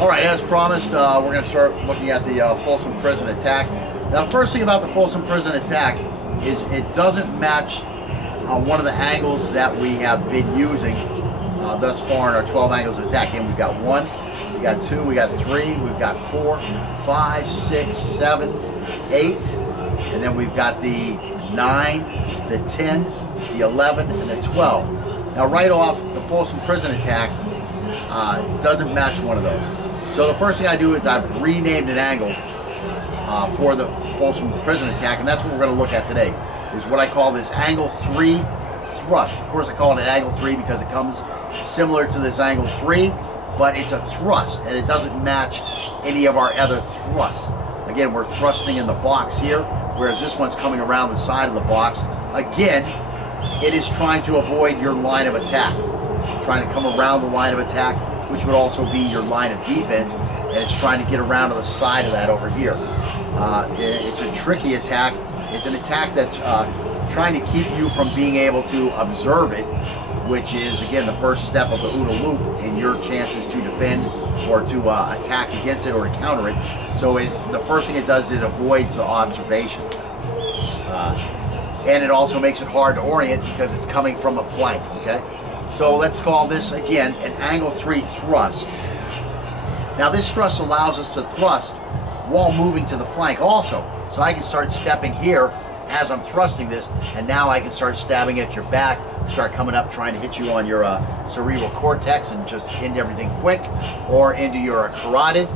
All right, as promised, we're going to start looking at the Folsom Prison attack. Now, the first thing about the Folsom Prison attack is it doesn't match one of the angles that we have been using thus far in our 12 angles of attack. And we've got 1, we got 2, we got 3, we've got 4, 5, 6, 7, 8, and then we've got the 9, the 10, the 11, and the 12. Now, right off, the Folsom Prison attack doesn't match one of those. So the first thing I do is I've renamed an angle for the Folsom Prison attack, and that's what we're going to look at today, is what I call this angle 3 thrust. Of course, I call it an angle 3 because it comes similar to this angle 3, but it's a thrust, and it doesn't match any of our other thrusts. Again, we're thrusting in the box here, whereas this one's coming around the side of the box. Again, it is trying to avoid your line of attack, trying to come around the line of attack, which would also be your line of defense, and it's trying to get around to the side of that over here. It's a tricky attack. It's an attack that's trying to keep you from being able to observe it, which is, again, the first step of the OODA loop in your chances to defend or to attack against it or to counter it. So the first thing it does is it avoids the observation. And it also makes it hard to orient because it's coming from a flank, okay? So let's call this, again, an angle 3 thrust. Now this thrust allows us to thrust while moving to the flank also. So I can start stepping here as I'm thrusting this, and now I can start stabbing at your back, start coming up trying to hit you on your cerebral cortex and just end everything quick, or into your carotid,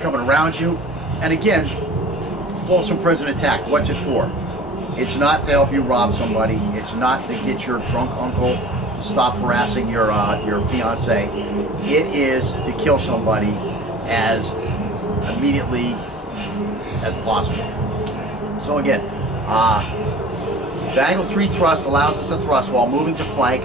coming around you. And again, Folsom Prison attack, what's it for? It's not to help you rob somebody. It's not to get your drunk uncle to stop harassing your fiance. It is to kill somebody as immediately as possible. So again, the angle 3 thrust allows us to thrust while moving to flank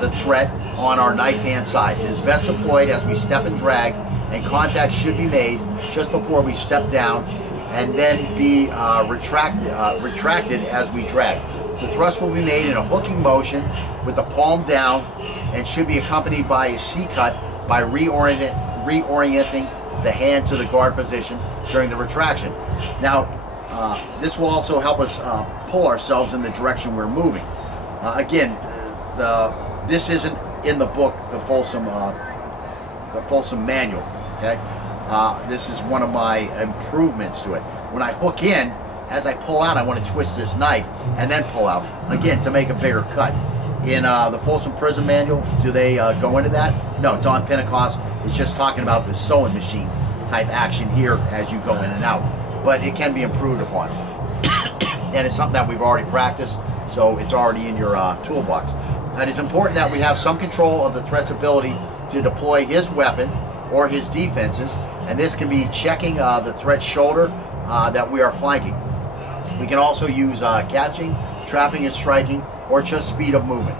the threat on our knife hand side. It is best deployed as we step and drag, and contact should be made just before we step down, and then be retracted as we drag. The thrust will be made in a hooking motion with the palm down, and should be accompanied by a C-cut by reorienting the hand to the guard position during the retraction. Now, this will also help us pull ourselves in the direction we're moving. Again, this isn't in the book, the Folsom manual, okay? This is one of my improvements to it. When I hook in, as I pull out, I want to twist this knife and then pull out, again, to make a bigger cut. In the Folsom Prison manual, do they go into that? No, Don Pentecost is just talking about the sewing machine type action here as you go in and out. But it can be improved upon. And it's something that we've already practiced, so it's already in your toolbox. It is important that we have some control of the threat's ability to deploy his weapon or his defenses, and this can be checking the threat's shoulder that we are flanking. We can also use catching, trapping, and striking, or just speed of movement.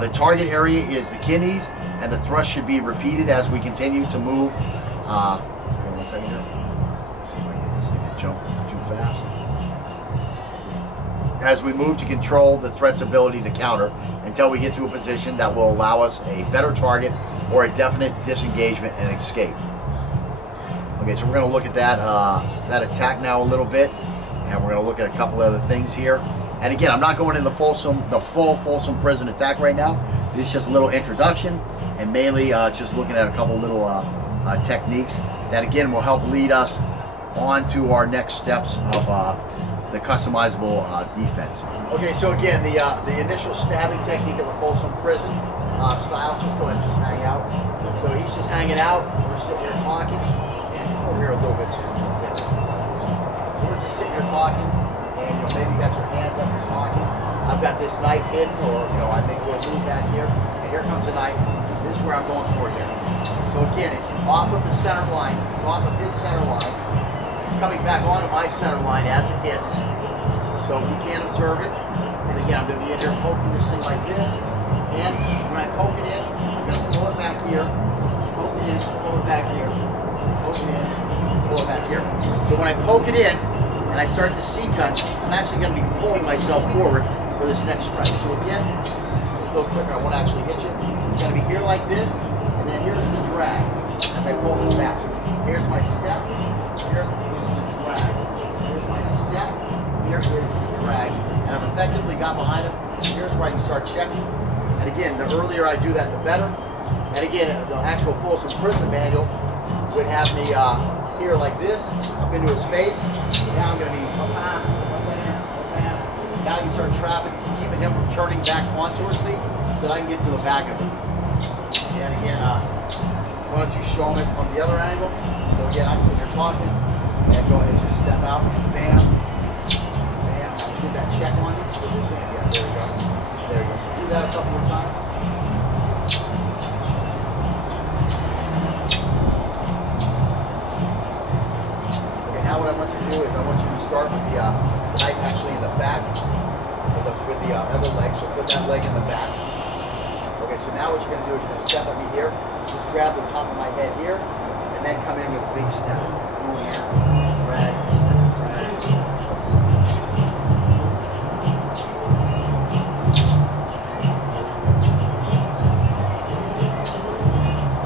The target area is the kidneys, and the thrust should be repeated as we continue to move. One second here. See if I can get this thing to jump too fast. As we move to control the threat's ability to counter until we get to a position that will allow us a better target or a definite disengagement and escape. Okay, so we're going to look at that attack now a little bit, and we're going to look at a couple other things here. And again, I'm not going into the full Folsom Prison attack right now. This is just a little introduction, and mainly just looking at a couple little techniques that again will help lead us on to our next steps of the customizable defense. Okay, so again, the initial stabbing technique of the Folsom Prison style, just go ahead and just hang out. So he's just hanging out, we're sitting here talking, and over here a little bit. So we're just sitting here talking, and maybe you got your hands up, you're talking. I've got this knife hidden, or I make a little move back here, and here comes the knife. This is where I'm going for here. So again, it's off of the center line, it's off of his center line. It's coming back onto my center line as it hits, so he can't observe it. And again, I'm going to be in here poking this thing like this, and when I poke it in, I'm going to pull it back here, poke it in, pull it back here, poke it in, pull it back here. So when I poke it in, and I start to C-cut, I'm actually going to be pulling myself forward for this next strike. So again, just a little quicker, I won't actually hit you. It's going to be here like this, and then here's the drag. as I pull this back. Here's my step, here is the drag. Here's my step, here is the drag. And I've effectively got behind him. Here's where I can start checking. And again, the earlier I do that, the better. And again, the actual Folsom Prison manual would have me here like this, up into his face. Now I'm going to be now you start trapping, keeping him from turning back on towards me so that I can get to the back of him. And again, why don't you show him it from the other angle? So again, I'm sitting here talking, and go ahead and just step out, bam, bam. Now get that check on you. Yeah, there we go. There we go. So do that a couple more times. Okay, now what I want you to do is I want you to start with the knife actually in the back with the other leg. So put that leg in the back. Okay, so now what you're going to do is you're going to step at me here, just grab the top of my head here, and then come in with a big step. Move here, drag, drag.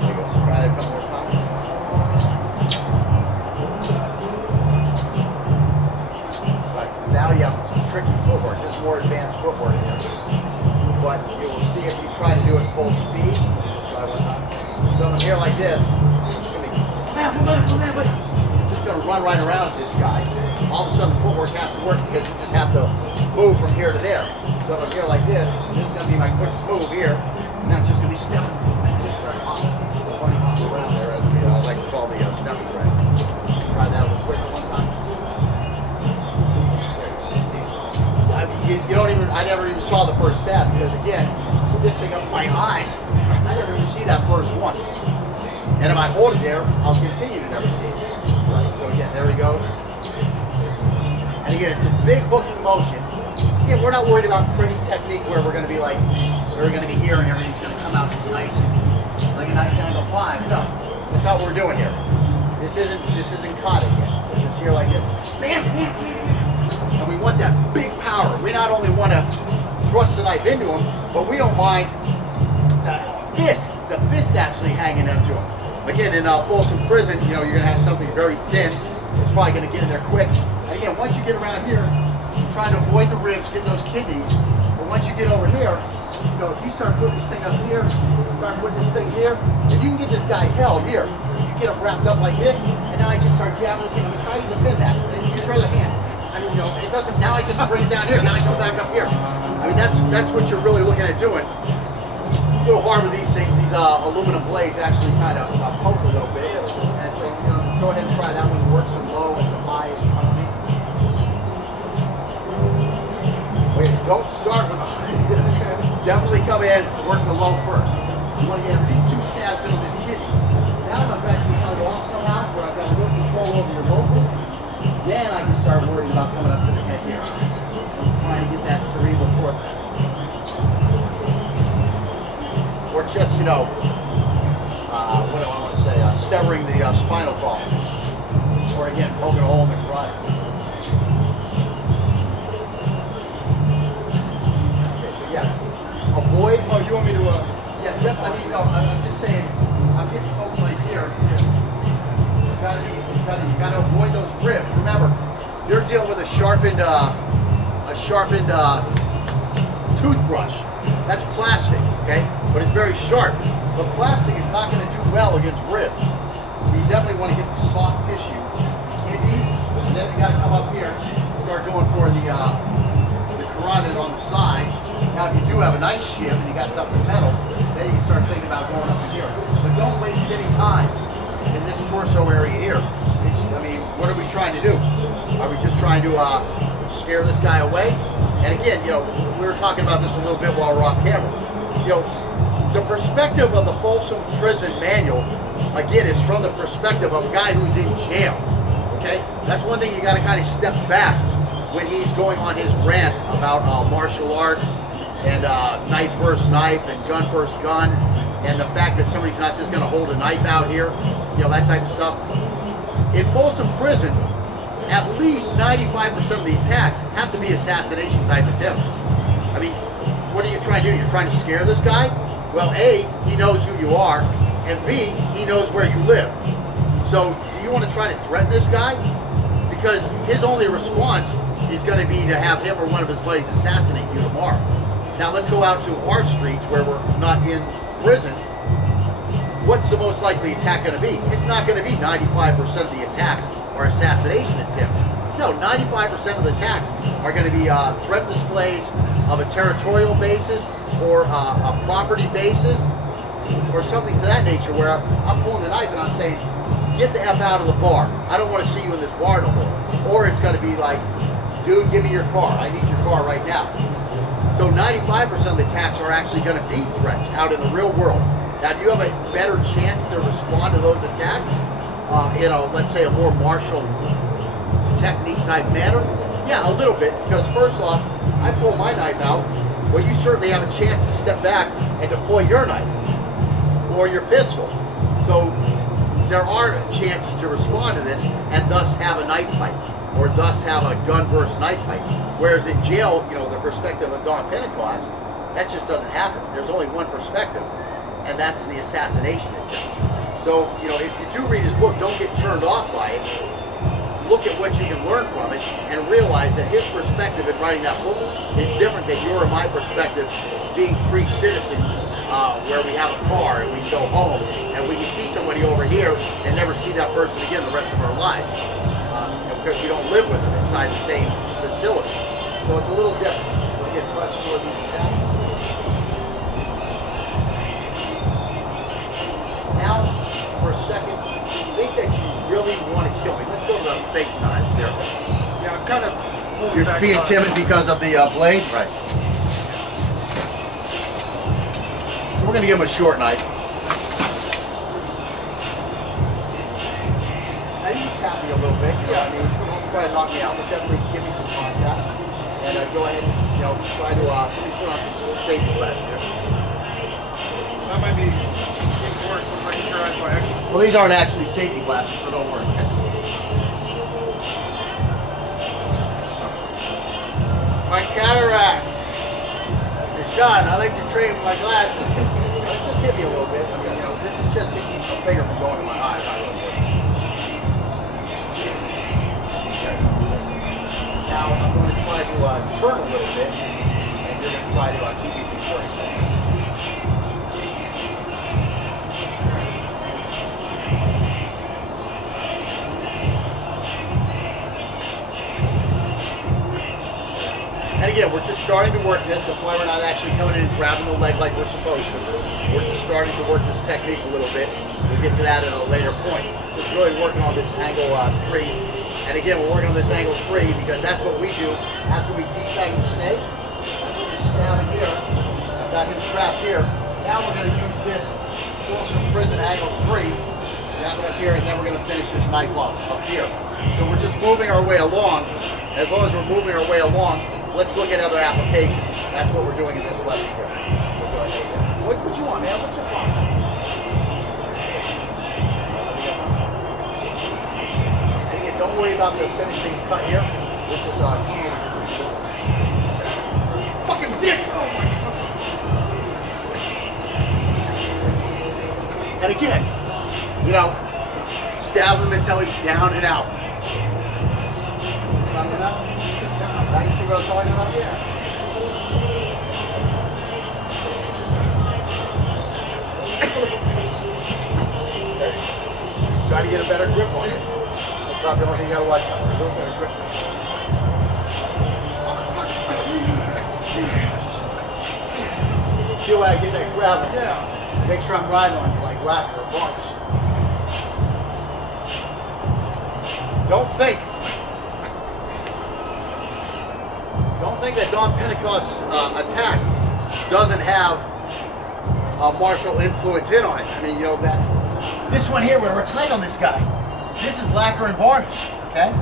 There you go, so try that a couple more times. Right, now you have some tricky footwork, just more advanced footwork in there. But you will see if you try to do it full speed. Try one time. So I'm here like this. It's going to be, just going to run right around this guy. All of a sudden the footwork has to work because you just have to move from here to there. So if I'm here like this is going to be my quickest move here. And I'm just going to be stepping. Just start hopping. Funny hop around there, as we like to call the stepping drag. Try that a little quicker one time. You don't even, I never even saw the first step because again, with this thing up my eyes, I never even see that first one. And if I hold it there, I'll continue to never see it. Right, so again, there he goes. And again, it's this big hooking motion. Again, we're not worried about pretty technique where we're going to be like, we're going to be here and everything's going to come out just nice and like a nice angle 5. No, that's not what we're doing here. This isn't caught yet. We're just here like this. Bam, bam, bam. And we want that big power. We not only want to thrust the knife into him, but we don't mind the fist actually hanging into him. Again, in Folsom Prison, you know, you're going to have something very thin. It's probably going to get in there quick. And again, once you get around here, you're trying to avoid the ribs, get those kidneys. But once you get over here, you know, if you start putting this thing up here, start putting this thing here, if you can get this guy held here, you get him wrapped up like this, and now I just start jabbing this thing. I'm trying to defend that. And you use your other hand. I mean, you know, it doesn't, now I just bring it down here, now it comes back up here. I mean, that's what you're really looking at doing. A little hard with these things, these aluminum blades actually kind of poke a little bit. And so, you know, go ahead and try that one, work some low and some high as you come in. Wait, don't start with the high. Definitely come in, work the low first. You want to get these 2 stabs into this kidney. Now I'm actually going to go off somehow where I've got a little control over your vocal. Then I can start worrying about coming up to the head here. Trying to get that cerebral cortex. Or just, you know, what do I want to say, severing the spinal column. Or again, poking a hole in the carotid. Okay, so yeah, avoid, oh, you want me to, yeah, I mean, you know, I'm just saying, I'm getting focused right here. You got to avoid those ribs. Remember, you're dealing with a sharpened toothbrush. That's plastic, okay? But it's very sharp. But plastic is not going to do well against ribs. So you definitely want to get the soft tissue, kidneys, and then you got to come up here and start going for the carotid on the sides. Now, if you do have a nice shim and you got something metal, then you can start thinking about going up to here. But don't waste any time in this torso area here. I mean, what are we trying to do? Are we just trying to scare this guy away? And again, you know, we were talking about this a little bit while we're off camera. You know, the perspective of the Folsom Prison Manual, again, is from the perspective of a guy who's in jail. Okay? That's one thing you got to kind of step back when he's going on his rant about martial arts and knife first knife and gun first gun, and the fact that somebody's not just going to hold a knife out here, you know, that type of stuff. In Folsom Prison, at least 95% of the attacks have to be assassination type attempts. I mean, what are you trying to do? You're trying to scare this guy? Well, A, he knows who you are, and B, he knows where you live. So do you want to try to threaten this guy? Because his only response is going to be to have him or one of his buddies assassinate you tomorrow. Now let's go out to our streets where we're not in prison. What's the most likely attack going to be? It's not going to be 95% of the attacks are assassination attempts. No, 95% of the attacks are going to be threat displays of a territorial basis or a property basis or something to that nature where I'm pulling the knife and I'm saying, get the F out of the bar. I don't want to see you in this bar no more. Or it's going to be like, dude, give me your car. I need your car right now. So 95% of the attacks are actually going to be threats out in the real world. Now, do you have a better chance to respond to those attacks in a, let's say, a more martial technique type manner? Yeah, a little bit, because first off, I pull my knife out, well, you certainly have a chance to step back and deploy your knife or your pistol. So there are chances to respond to this and thus have a knife fight or thus have a gun versus knife fight. Whereas in jail, you know, the perspective of Don Pentecost, that just doesn't happen. There's only one perspective, and that's the assassination attempt. So, you know, if you do read his book, don't get turned off by it. Look at what you can learn from it and realize that his perspective in writing that book is different than your or my perspective being free citizens where we have a car and we can go home and we can see somebody over here and never see that person again the rest of our lives because we don't live with them inside the same facility. So it's a little different. We'll get pressed for these attacks. Now, for a second, think that you really want to kill me. Let's go to the fake knives here. Yeah, I'm kind of You're being timid because of the blade? Right. So we're going to give him a short knife. Now you can tap me a little bit. Yeah, I mean, don't try to knock me out, but definitely give me some contact. And go ahead and, you know, try to let me put on some safety vests here. That might be worse than breaking your eyes by accident. Well, these aren't actually safety glasses, so don't worry. My cataract is done. I like to train with my glasses. Just hit me a little bit. I mean, you know, this is just to keep a finger from going to my eye. Now I'm going to try to turn a little bit, and you're going to try to keep me from turning. And again, we're just starting to work this. That's why we're not actually coming in and grabbing the leg like we're supposed to. We're just starting to work this technique a little bit. We'll get to that at a later point. Just really working on this angle 3. And again, we're working on this angle 3 because that's what we do after we defang the snake. After we stab it here, back in the trap here. Now we're going to use this Wilson Prison angle 3. Grab it up here, and then we're going to finish this knife off up here. So we're just moving our way along. As long as we're moving our way along, let's look at other applications. That's what we're doing in this lesson here. We'll go ahead here. What you want, man? What's your problem? And again, don't worry about the finishing cut here. This is fucking bitch! Oh my god! And again, you know, stab him until he's down and out. Strong enough? Now you see what I'm talking about? Yeah. Try to get a better grip on it. That's not the only thing you gotta watch out for. A little better grip. See why I get that grab? Yeah. Make sure I'm riding on you like Lacker or Varnish. Don't think that Don Pentecost's attack doesn't have a martial influence in on it. I mean, you know, that this one here where we're tight on this guy, this is lacquer and varnish, okay?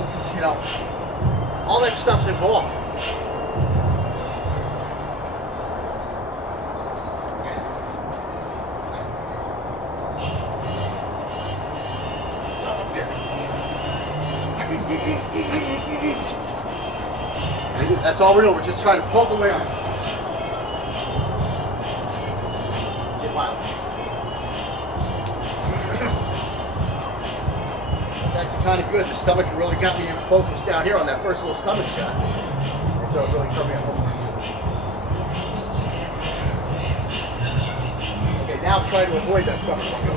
This is, you know, all that stuff's involved. That's all we're doing. We're just trying to poke away on it. Get wild. actually kind of good. The stomach really got me focused down here on that first little stomach shot. And so it really turned me up a little more. Okay, now try to avoid that stomach bump.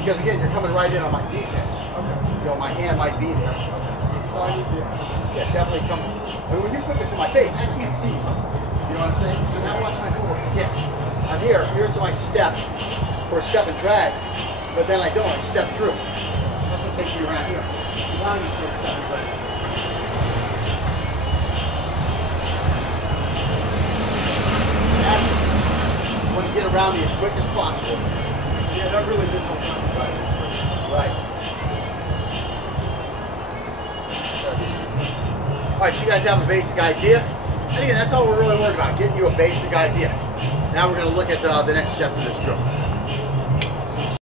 Because again, you're coming right in on my defense. Okay. You know, my hand might be there. So I need to. Yeah, definitely come. I mean, when you put this in my face, I can't see. You know what I'm saying? So now watch my footwork again. I'm here. Here's my step for a step and drag. But then I don't. I step through. That's what takes you around here. Now you sort of step and drag. You want to get around me as quick as possible. Yeah, that really did help. Right. All right, so you guys have a basic idea. And again, that's all we're really worried about, getting you a basic idea. Now we're going to look at the next step to this drill.